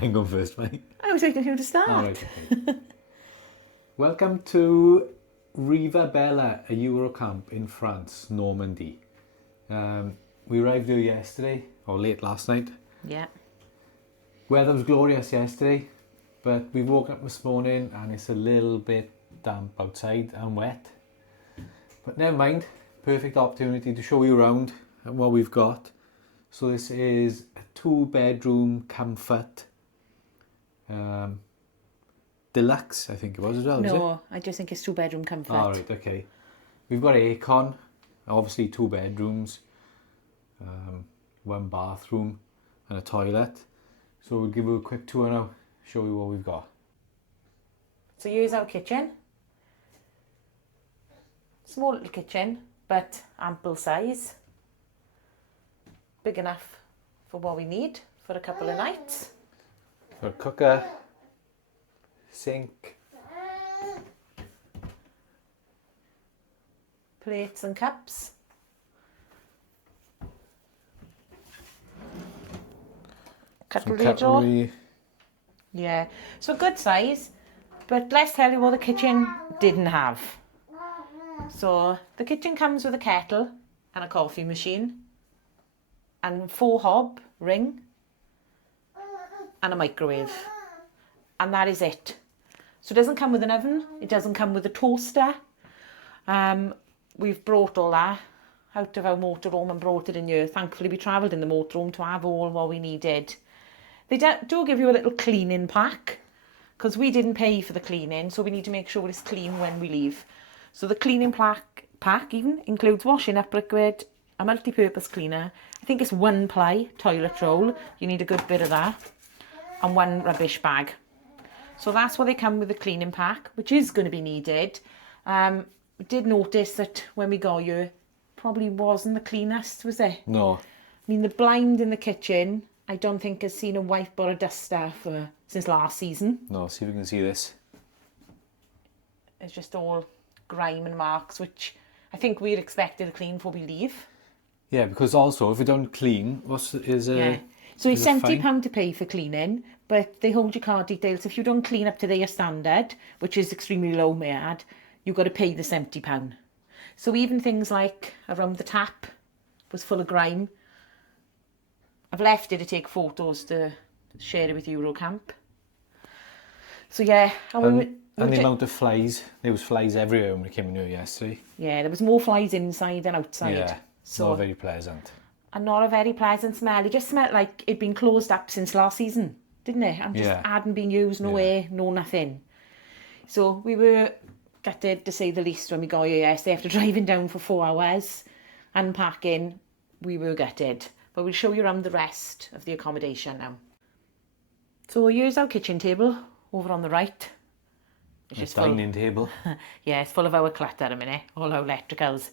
I'm going first, mate. I was waiting for you to start. All right, okay. Welcome to Riva Bella, a Eurocamp in France, Normandy. We arrived here yesterday, or late last night. Yeah. Weather was glorious yesterday, but we woke up this morning and it's a little bit damp outside and wet. But never mind, perfect opportunity to show you around and what we've got. So this is a 2-bedroom comfort. Deluxe, I think it was as well, is it? No, I just think it's 2-bedroom comfort. All right, okay. We've got aircon, obviously 2 bedrooms, 1 bathroom and a toilet. So we'll give you a quick tour now, show you what we've got. So here's our kitchen. Small little kitchen, but ample size. Big enough for what we need for a couple of nights. Got a cooker, sink, Plates and cups. some Cutlery drawer. cutlery. Yeah, so good size, but let's tell you what the kitchen didn't have. So the kitchen comes with a kettle and a coffee machine and 4-hob ring and a microwave, and that is it. So it doesn't come with an oven, it doesn't come with a toaster. We've brought all that out of our motorhome and brought it in here. Thankfully we travelled in the motorhome to have all what we needed. They do give you a little cleaning pack, because we didn't pay for the cleaning, so we need to make sure it's clean when we leave. So the cleaning pack even includes washing up liquid, a multi-purpose cleaner, I think it's 1-ply toilet roll, you need a good bit of that, and 1 rubbish bag. So that's what they come with the cleaning pack, which is going to be needed. We did notice that when we got here, probably wasn't the cleanest, was it? No. I mean, the blind in the kitchen, I don't think has seen a wipe or a duster since last season. No, see if we can see this. It's just all grime and marks, which I think we'd expected to clean before we leave. Yeah, because also if we don't clean, Yeah. So it's £70 to pay for cleaning, but they hold your card details. If you don't clean up to their standard, which is extremely low, may I add, you've got to pay the £70. So even things like around the tap was full of grime. I've left it to take photos to share it with Eurocamp. So yeah. And the amount of flies, there was flies everywhere when we came in here yesterday. Yeah, there was more flies inside than outside. Yeah, so not very pleasant. And not a very pleasant smell. It just smelled like it'd been closed up since last season, didn't it? And just hadn't been used, no air, no nothing. So we were gutted, to say the least, when we got here yesterday. After driving down for 4 hours, unpacking, we were gutted. But we'll show you around the rest of the accommodation now. So here's our kitchen table, over on the right. It's just dining table. Yeah, it's full of our clutter a minute, all our electricals,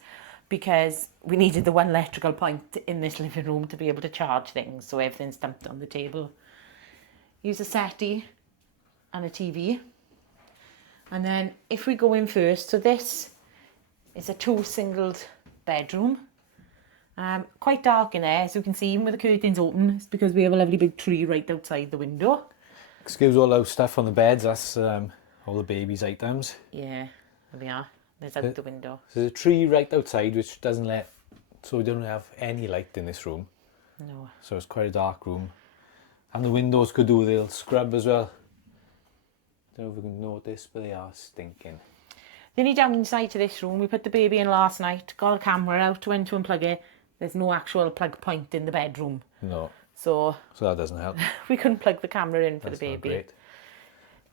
because we needed the 1 electrical point in this living room to be able to charge things, so everything's dumped on the table. Use a settee and a TV. And then if we go in first, so this is a 2-singled bedroom. Quite dark in there, as you can see, even with the curtains open. It's because we have a lovely big tree right outside the window. Excuse all our stuff on the beds, that's all the baby's items. Yeah, there we are. There's out the window. So there's a tree right outside which doesn't so we don't have any light in this room. No. So it's quite a dark room. And the windows could do with a little scrub as well. Don't know if we can notice, but they are stinking. The only downside to this room, we put the baby in last night, got a camera out, went to unplug it. There's no actual plug point in the bedroom. No. So that doesn't help. we couldn't plug the camera in for That's the not baby. great.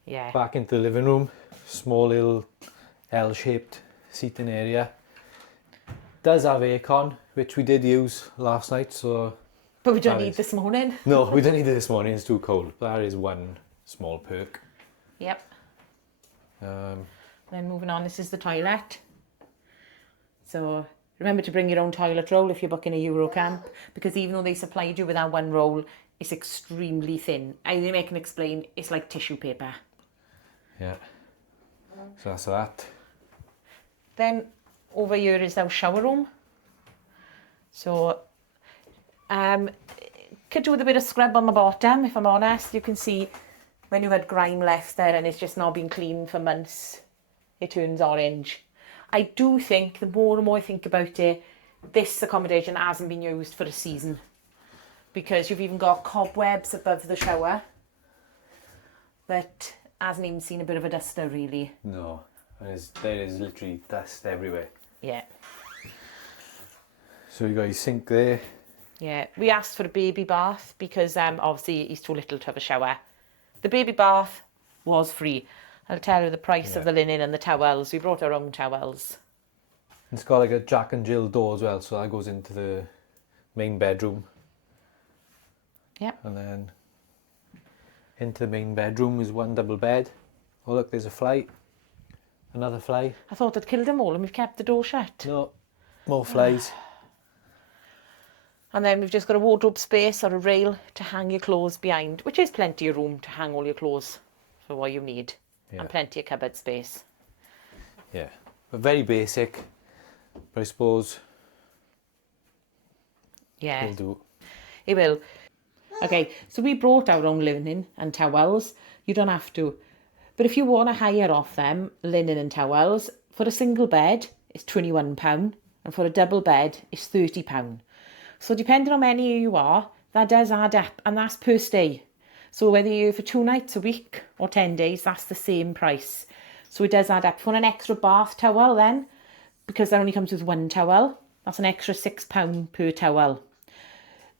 Yeah. Back into the living room. Small little L-shaped seating area. Does have aircon, which we did use last night, so... But we don't need this morning. No, we don't need it this morning, it's too cold. That is one small perk. Yep. Then moving on, this is the toilet. So remember to bring your own toilet roll if you're booking a Eurocamp, because even though they supplied you with that 1 roll, it's extremely thin. I think I can explain, it's like tissue paper. Yeah. So that's that. Then over here is our shower room. So Could do with a bit of scrub on the bottom, if I'm honest. You can see when you've had grime left there and it's just not been cleaned for months, it turns orange. I do think, the more and more I think about it, this accommodation hasn't been used for a season, because you've even got cobwebs above the shower that hasn't even seen a bit of a duster really. No, there is literally dust everywhere. Yeah. So you got your sink there. Yeah, we asked for a baby bath because obviously he's too little to have a shower. The baby bath was free. I'll tell you the price of the linen and the towels. We brought our own towels. It's got like a Jack and Jill door as well, so that goes into the main bedroom. Yep. And then into the main bedroom is one double bed. Oh look, there's a fly. Another fly. I thought I'd killed them all and we've kept the door shut. No, more flies. And then we've just got a wardrobe space or a rail to hang your clothes behind, which is plenty of room to hang all your clothes for what you need. Yeah. And plenty of cupboard space. Yeah, but very basic. But I suppose Yeah, it'll do. it will. Okay, so we brought our own linen and towels. You don't have to. But if you want to hire off them, linen and towels, for a single bed, it's £21. And for a double bed, it's £30. So depending on how many you are, that does add up. And that's per stay. So whether you're for 2 nights a week or 10 days, that's the same price. So it does add up. For an extra bath towel then, because that only comes with one towel, that's an extra £6 per towel.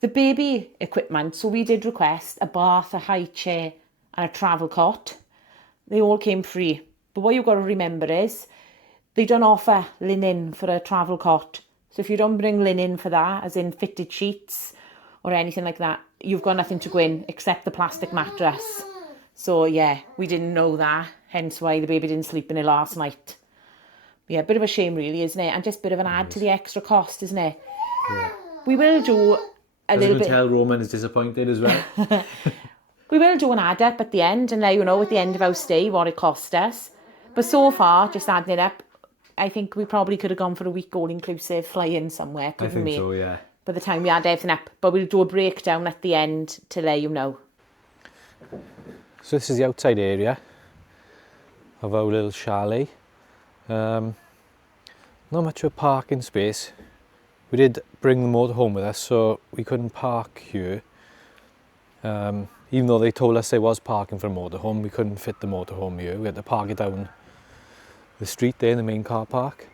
The baby equipment, so we did request a bath, a high chair and a travel cot. They all came free. But what you've got to remember is they don't offer linen for a travel cot. So if you don't bring linen for that, as in fitted sheets or anything like that, you've got nothing to go in except the plastic mattress. So yeah, we didn't know that, hence why the baby didn't sleep in it last night. Yeah, a bit of a shame really, isn't it? And just a bit of an add to the extra cost, isn't it? Yeah. We will do a little bit. Tell Roman is disappointed as well. We will do an add up at the end and let you know at the end of our stay what it cost us. But so far, just adding it up, I think we probably could have gone for a week all-inclusive fly-in somewhere, couldn't we? I think so, yeah. By the time we add everything up. But we'll do a breakdown at the end to let you know. So this is the outside area of our little chalet. Not much of a parking space. We did bring the motorhome with us, so we couldn't park here. Even though they told us there was parking for a motorhome, we couldn't fit the motorhome here. We had to park it down the street there in the main car park.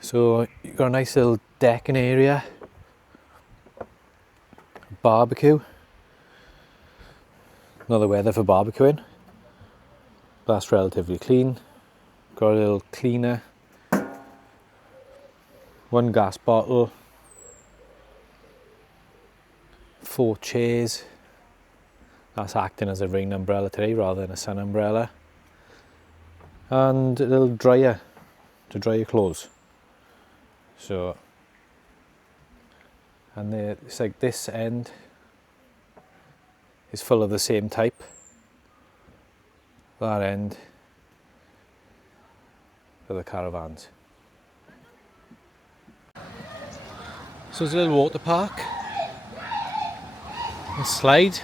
So you've got a nice little decking area, barbecue. Not the weather for barbecuing. That's relatively clean. Got a little cleaner. One gas bottle. 4 chairs. That's acting as a rain umbrella today rather than a sun umbrella. And a little dryer to dry your clothes. So, and it's like this end is full of the same type. That end for the caravans. So there's a little water park. A slide.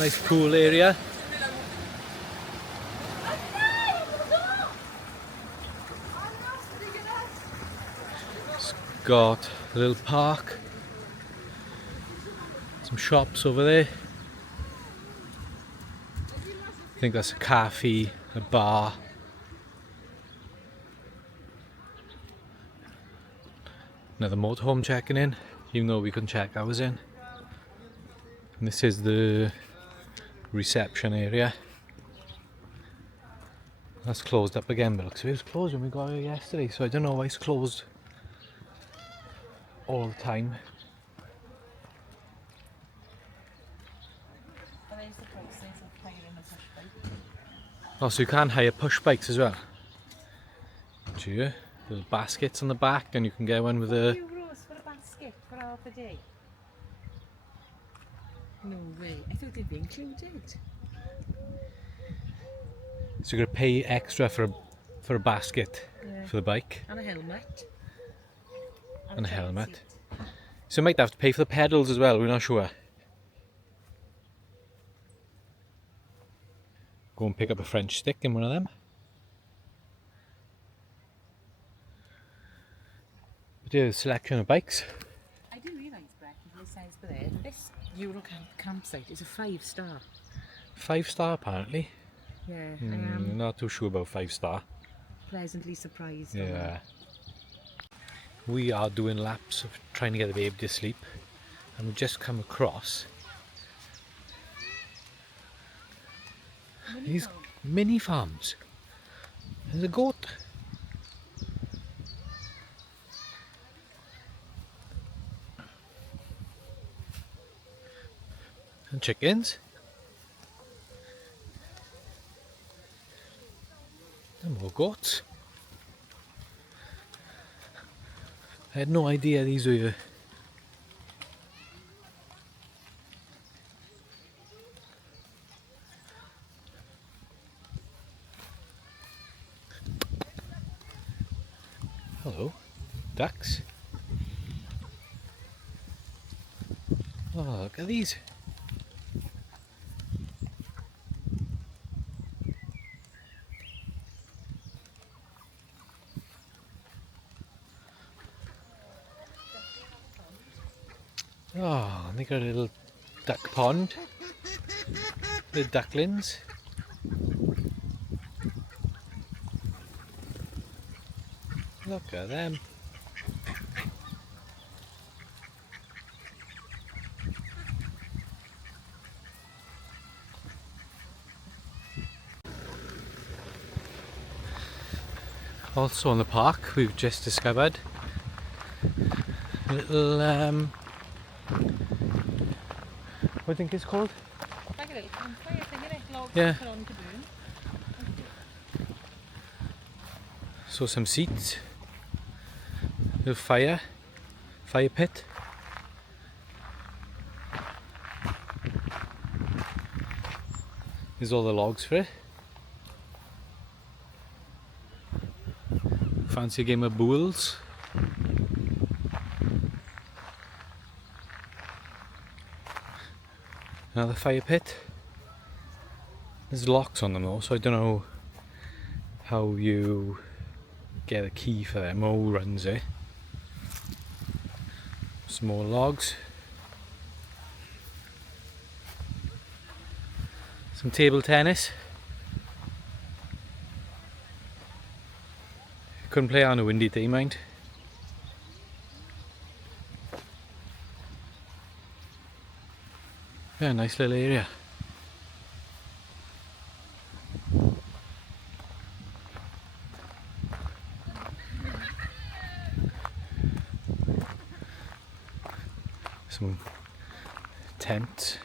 Nice pool area. It's got a little park. Some shops over there. I think that's a cafe, a bar. Another motorhome checking in, even though we couldn't check ours in. And this is the reception area. That's closed up again, but looks like it was closed when we got here yesterday, so I don't know why it's closed all the time. Oh, so you can hire push bikes as well. Gee, little baskets on the back, and you can get one with a... €2 for a basket for half a day? No way, I thought they'd be included. So you're going to pay extra for a basket for the bike. And a helmet. And a helmet. So we might have to pay for the pedals as well, we're not sure. Go and pick up a French stick in one of them. But here's a selection of bikes. I didn't realise, Brett, it says there, this Eurocamp campsite is a 5-star. 5-star apparently. Yeah, I am Not too sure about 5-star. pleasantly surprised. Yeah. We are doing laps of trying to get the baby to sleep, and we've just come across these mini farms. There's a goat. And chickens. And more goats. I had no idea these were here. Hello, ducks. Oh, look at these. Oh, and they got a little duck pond. The ducklings. Look at them. Also in the park we've just discovered a little what do you think it's called? Like a little campfire thing, isn't it? Logs Yeah. put on to burn. So some seats, little fire pit. There's all the logs for it. Fancy a game of bowls. Another fire pit. There's locks on them though, so I don't know how you get a key for them or who runs it. Some more logs. Some table tennis. Couldn't play on a windy day, mind. Yeah, nice little area. Some tents.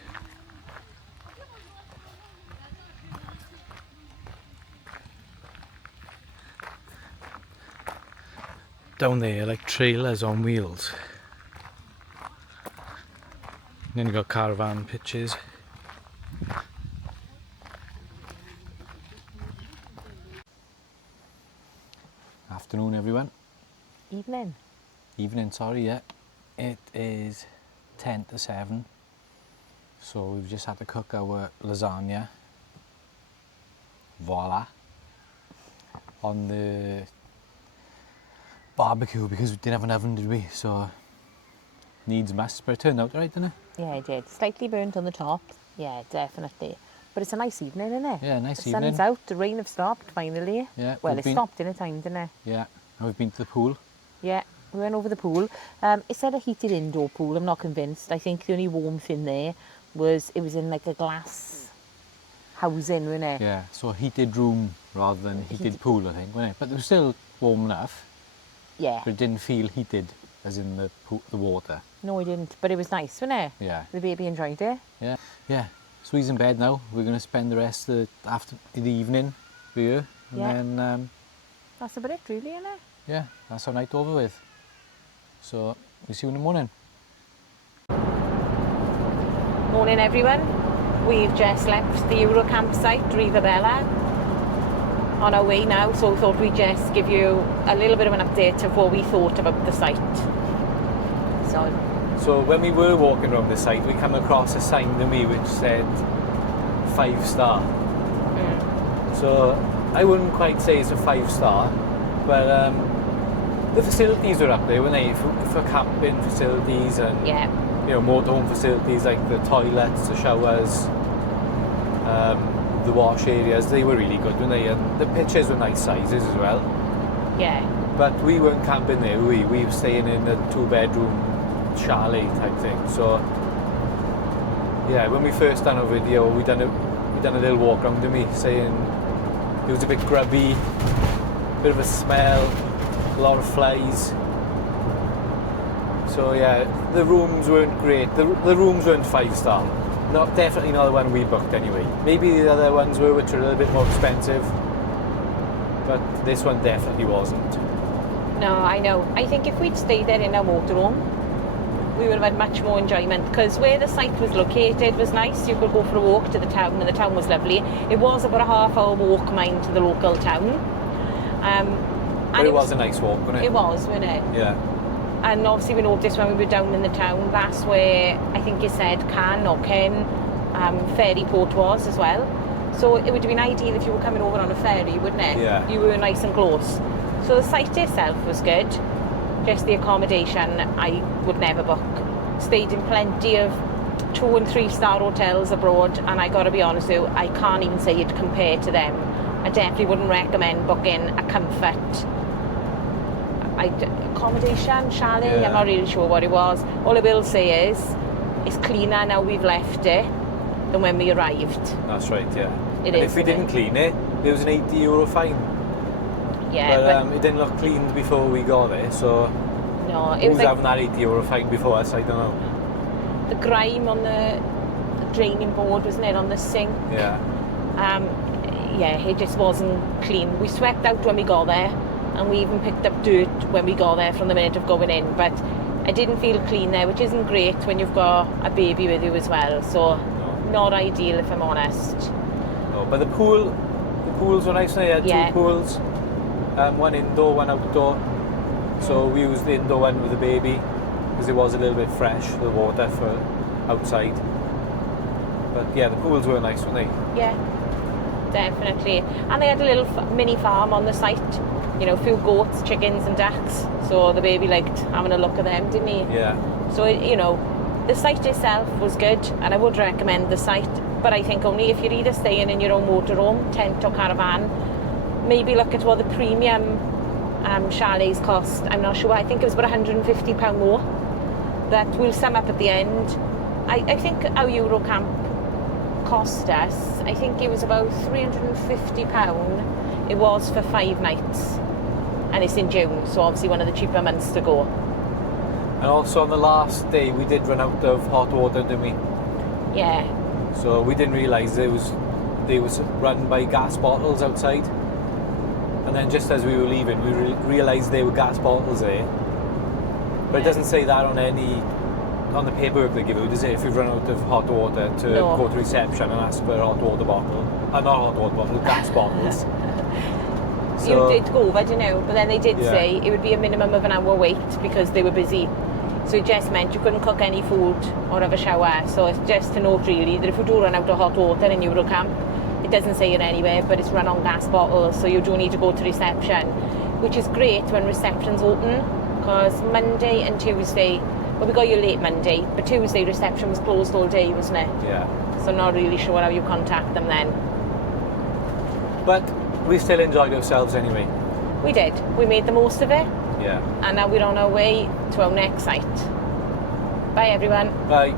Down there, like trailers on wheels. And then you got caravan pitches. Afternoon, everyone. Evening. Evening, sorry, yeah. It is 10 to 7. So we've just had to cook our lasagna. Voila. On the barbecue because we didn't have an oven, did we? So needs must, but it turned out right, didn't it? Yeah, it did. Slightly burnt on the top. Yeah, definitely. But it's a nice evening, isn't it? Yeah, nice the evening. Sun's out, the rain have stopped finally. Yeah. Well, it stopped in a time, didn't it? Yeah, and we've been to the pool. Yeah, we went over the pool. It said a heated indoor pool. I'm not convinced. I think the only warmth in there was it was in like a glass housing, wasn't it? Yeah, so a heated room rather than heated pool, I think, wasn't it? But it was still warm enough. Yeah. But it didn't feel heated, as in the water. No, it didn't. But it was nice, wasn't it? Yeah. The baby enjoyed it. Yeah. Yeah. So he's in bed now. We're going to spend the rest of the evening here. And Yeah. then, That's about it, really, isn't it? yeah, that's our night over with. So, we'll see you in the morning. Morning, everyone. We've just left the Eurocamp site, Rivabella. On our way now, so we thought we'd just give you a little bit of an update of what we thought about the site. mental. So when we were walking around the site, we come across a sign to me which said 5-star. So I wouldn't quite say it's a 5-star, but the facilities were up there, weren't they? For camping facilities and motorhome facilities like the toilets, the showers, the wash areas, they were really good, weren't they? And the pitches were nice sizes as well. Yeah. But we weren't camping there, we were staying in a 2-bedroom chalet type thing. So yeah, when we first done our video, we done a little walk around to me, saying it was a bit grubby, bit of a smell, a lot of flies. So yeah, the rooms weren't great. The rooms weren't 5-star. Definitely not the one we booked anyway. Maybe the other ones were, which are a little bit more expensive, but this one definitely wasn't. No, I know. I think if we'd stayed there in our motorhome, we would have had much more enjoyment, because where the site was located was nice. You could go for a walk to the town, and the town was lovely. It was about a half-hour walk, mind, to the local town. But it was a nice walk, wasn't it? It was, wasn't it? Yeah. And obviously we noticed when we were down in the town, that's where I think you said Ken ferry port was as well. So it would have been ideal if you were coming over on a ferry, wouldn't it? Yeah. You were nice and close. So the site itself was good. Just the accommodation I would never book. Stayed in plenty of 2- and 3-star hotels abroad, and I gotta be honest with you, I can't even say it compared to them. I definitely wouldn't recommend booking a comfort accommodation, chalet, I'm not really sure what it was. All I will say is, it's cleaner now we've left it than when we arrived. That's right, yeah. It and is, if we didn't clean it, there was an €80 fine. Yeah, but it didn't look clean before we got there, so no, it who's was like having that €80 fine before us, I don't know. The grime on the draining board, wasn't it, on the sink? Yeah. Yeah, it just wasn't clean. We swept out when we got there, and we even picked up dirt when we got there from the minute of going in, but I didn't feel clean there, which isn't great when you've got a baby with you as well, so not ideal if I'm honest. No, but the pools were nice. They had 2 pools, one indoor, one outdoor. So we used the indoor one with the baby because it was a little bit fresh, the water for outside. But yeah, the pools were nice, weren't they? Yeah, definitely. And they had a little mini farm on the site. You know, a few goats, chickens and ducks. So the baby liked having a look at them, didn't he? Yeah. So, the site itself was good, and I would recommend the site, but I think only if you're either staying in your own motorhome, tent or caravan, maybe look at what the premium chalets cost. I'm not sure. I think it was about £150 more. That will sum up at the end. I think our Eurocamp cost us, I think it was about £350. It was for 5 nights. And it's in June, so obviously one of the cheaper months to go. And also on the last day we did run out of hot water, didn't we? Yeah. So we didn't realise they was run by gas bottles outside. And then just as we were leaving, we realised there were gas bottles there. But it doesn't say that on the paperwork they give you, does it? If you've run out of hot water to go to reception and ask for a hot water bottle. Not hot water bottle, gas bottles. So, you did go over, didn't you? But then they did say it would be a minimum of an hour wait because they were busy. So it just meant you couldn't cook any food or have a shower. So it's just to note really that if you do run out of hot water in Eurocamp, it doesn't say it anywhere, but it's run on gas bottles, so you do need to go to reception, which is great when reception's open, because Monday and Tuesday, well, we got you late Monday, but Tuesday reception was closed all day, wasn't it? Yeah. So not really sure how you contact them then. But we still enjoyed ourselves anyway. We did. We made the most of it. Yeah. And now we're on our way to our next site. Bye everyone. Bye.